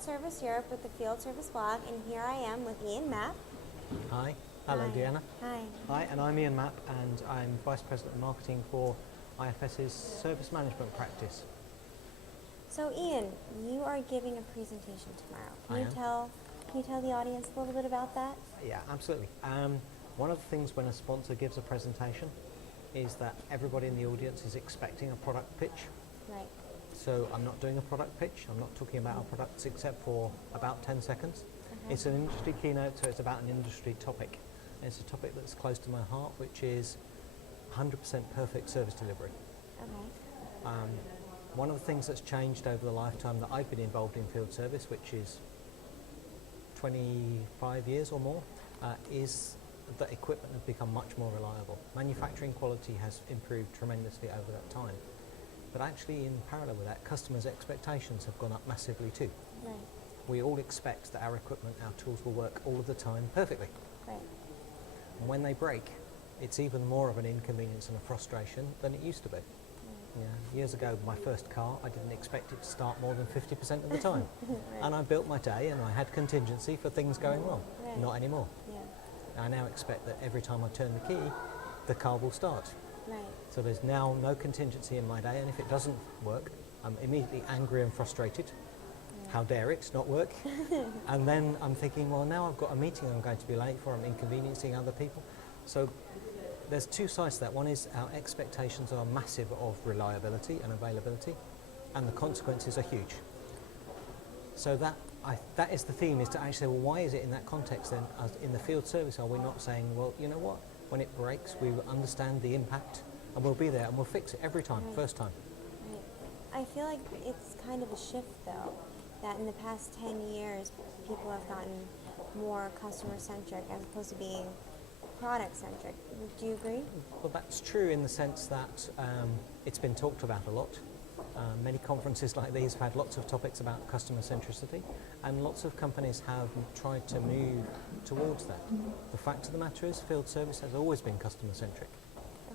Field Service Europe with the Field Service blog, and here I am with Ian Mapp. Hi. Hello, Hi. Deanna. Hi. Hi, and I'm Ian Mapp, and I'm Vice President of Marketing for IFS's Service Management practice. So Ian, you are giving a presentation tomorrow. I am. Can you tell the audience a little bit about that? Yeah, absolutely. One of the things when a sponsor gives a presentation is that everybody in the audience is expecting a product pitch. Right. So I'm not doing a product pitch. I'm not talking about our products except for about 10 seconds. Okay. It's an industry keynote, so it's about an industry topic. And it's a topic that's close to my heart, which is 100% perfect service delivery. Okay. One of the things that's changed over the lifetime that I've been involved in field service, which is 25 years or more, is that equipment has become much more reliable. Manufacturing quality has improved tremendously over that time. But actually, in parallel with that, customers' expectations have gone up massively too. Right. We all expect that our equipment, our tools will work all of the time perfectly. Right. And when they break, it's even more of an inconvenience and a frustration than it used to be. Yeah, years ago, my first car, I didn't expect it to start more than 50% of the time. Right. And I built my day and I had contingency for things going wrong. Right. Not anymore. Yeah. I now expect that every time I turn the key, the car will start. Right. So there's now no contingency in my day, and if it doesn't work, I'm immediately angry and frustrated. Yeah. How dare it not work? And then I'm thinking, well, now I've got a meeting I'm going to be late for, I'm inconveniencing other people. So there's two sides to that. One is our expectations are massive of reliability and availability, and the consequences are huge. So that is the theme, is to actually say, well, why is it in that context then, as in the field service, are we not saying, well, you know what, when it breaks, we will understand the impact, and we'll be there, and we'll fix it every time, Right. first time. Right. I feel like it's kind of a shift, though, that in the past 10 years, people have gotten more customer-centric as opposed to being product-centric. Do you agree? Well, that's true in the sense that it's been talked about a lot. Many conferences like these have had lots of topics about customer centricity, and lots of companies have tried to move towards that. The fact of the matter is, field service has always been customer centric,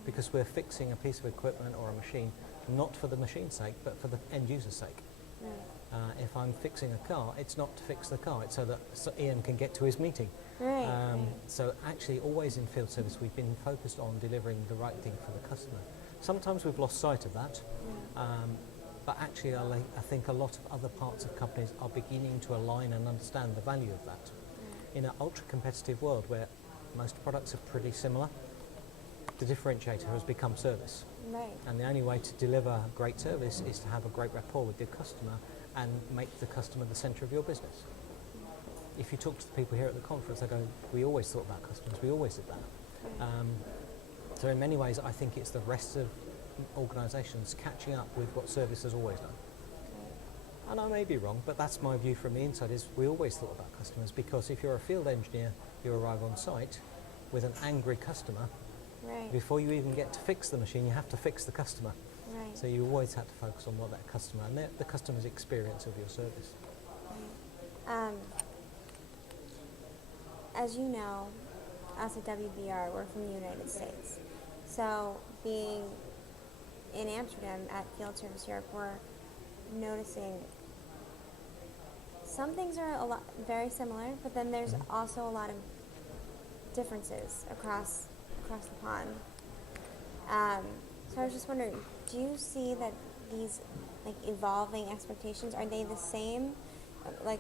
because we're fixing a piece of equipment or a machine not for the machine's sake, but for the end user's sake. Right. If I'm fixing a car, it's not to fix the car, it's so that Ian can get to his meeting. Right. Right. So actually, always in field service, we've been focused on delivering the right thing for the customer. Sometimes we've lost sight of that, but actually I think a lot of other parts of companies are beginning to align and understand the value of that. In an ultra-competitive world where most products are pretty similar, the differentiator has become service. Right. And the only way to deliver great service is to have a great rapport with your customer and make the customer the centre of your business. If you talk to the people here at the conference, they go, we always thought about customers, we always did that. So in many ways, I think it's the rest of organisations catching up with what service has always done. Right. And I may be wrong, but that's my view from the inside, is we always thought about customers, because if you're a field engineer, you arrive on site with an angry customer. Right. Before you even get to fix the machine, you have to fix the customer. Right. So you always have to focus on what that customer, and the customer's experience of your service. Right. As you know, us at WBR, we're from the United States. So being in Amsterdam at Field Service Europe, we're noticing some things are a lot very similar, but then there's also a lot of differences across the pond. So I was just wondering, do you see that these evolving expectations, are they the same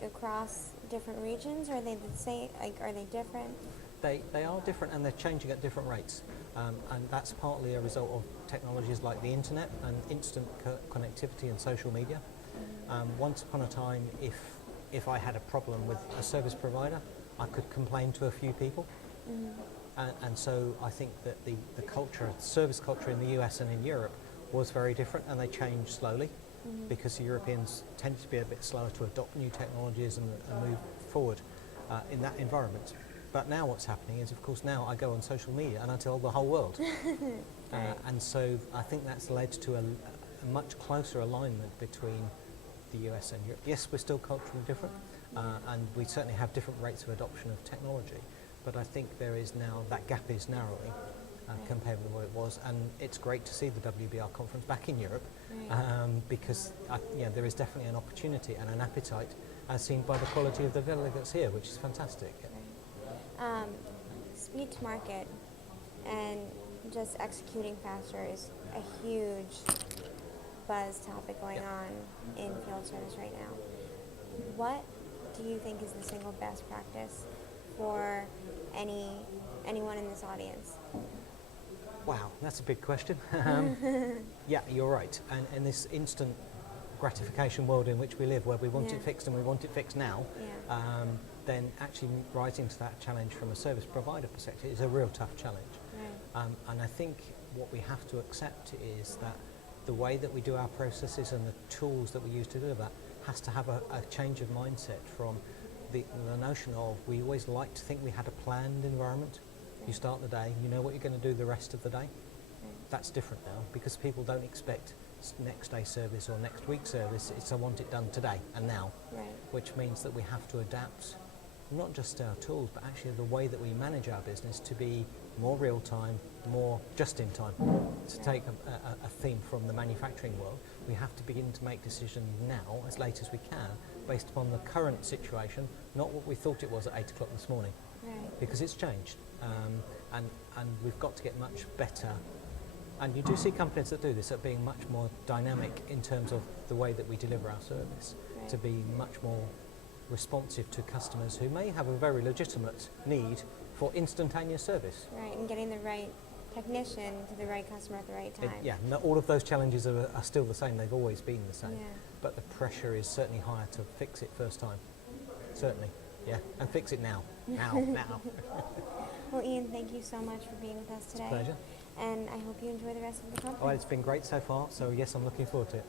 across different regions? Are they the same? Are they different? They are different, and they're changing at different rates, and that's partly a result of technologies like the internet and instant connectivity and social media. Once upon a time, if I had a problem with a service provider, I could complain to a few people. And so I think that the service culture in the US and in Europe was very different, and they changed slowly, because the Europeans tended to be a bit slower to adopt new technologies and move forward in that environment. But now what's happening is, of course, now I go on social media and I tell the whole world. And so I think that's led to a much closer alignment between the US and Europe. Yes, we're still culturally different, and we certainly have different rates of adoption of technology. But I think there is now, that gap is narrowing compared with what it was, and it's great to see the WBR conference back in Europe, because there is definitely an opportunity and an appetite as seen by the quality of the delegates here, which is fantastic. Right. Speed to market and just executing faster is a huge buzz topic going on in field service right now. What do you think is the single best practice for anyone in this audience? Wow, that's a big question. Yeah, you're right. And in this instant gratification world in which we live, where we want it fixed and we want it fixed now, then actually rising to that challenge from a service provider perspective is a real tough challenge. Right. And I think what we have to accept is that the way that we do our processes and the tools that we use to deliver that has to have a change of mindset from the notion of we always like to think we had a planned environment. You start the day, you know what you're going to do the rest of the day. That's different now because people don't expect next day service or next week service. It's I want it done today and now, which means that we have to adapt not just our tools but actually the way that we manage our business to be more real time, more just in time. To take a theme from the manufacturing world, we have to begin to make decisions now as late as we can based upon the current situation, not what we thought it was at 8 o'clock this morning. Because it's changed, and we've got to get much better. And you do see companies that do this at being much more dynamic in terms of the way that we deliver our service, to be much more responsive to customers who may have a very legitimate need for instantaneous service. Right, and getting the right technician to the right customer at the right time. All of those challenges are still the same. They've always been the same. But the pressure is certainly higher to fix it first time. Certainly. Yeah, and fix it now. Now. Well, Ian, thank you so much for being with us today. It's a pleasure. And I hope you enjoy the rest of the conference. Oh, it's been great so far, so yes, I'm looking forward to it.